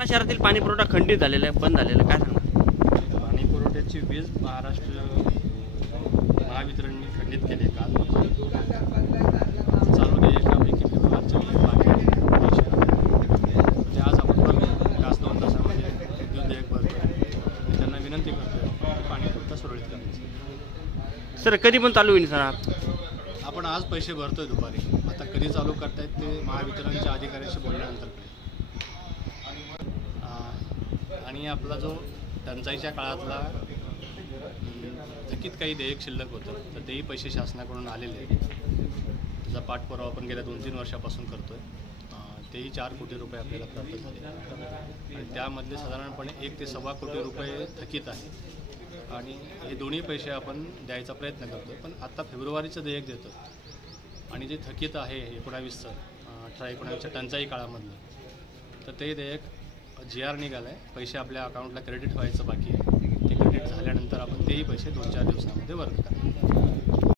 जालना शहरातील पाणी पुरवठा खंडित झालेला आहे, बंद झालेला आहे, काय सांगणार? पाणी पुरवठ्याची वीज महाराष्ट्र महावितरणने खंडित केली काल. चालू देयकापैकी फेब्रुवारीच्या पाणी म्हणजे आज आपण बघतो आज 2 तासामध्ये विद्युत देयक भरतो. त्यांना विनंती करतो की पाणी पुरवठा सुरळीत करायचं. सर कधी पण चालू होईल सर? आपण आज पैसे भरतोय दुपारी, आता कधी चालू करतायत ते महावितरणच्या अधिकाऱ्यांशी बोलल्यानंतर. आणि आपला जो टंचाईच्या काळातला थकीत काही देयक शिल्लक होतं तर तेही पैसे शासनाकडून आलेले आहेत. त्याचा पाठपुरावा आपण गेल्या 2-3 वर्षापासून करतो आहे. तेही 4 कोटी रुपये आपल्याला प्राप्त झाले आणि त्यामधले साधारणपणे 1 ते सव्वा कोटी रुपये थकीत आहे. आणि हे दोन्ही पैसे आपण द्यायचा प्रयत्न करतो आहे. पण आत्ता फेब्रुवारीचं देयक देतो आणि जे थकीत आहे 19चं 18-19च्या टंचाई काळामधलं तर ते देयक GR निघाला आहे. पैसे आपल्या अकाउंटला क्रेडिट व्हायचं बाकी आहे. ते क्रेडिट झाल्यानंतर आपण तेही पैसे 2-4 दिवसामध्ये वर्ग करा.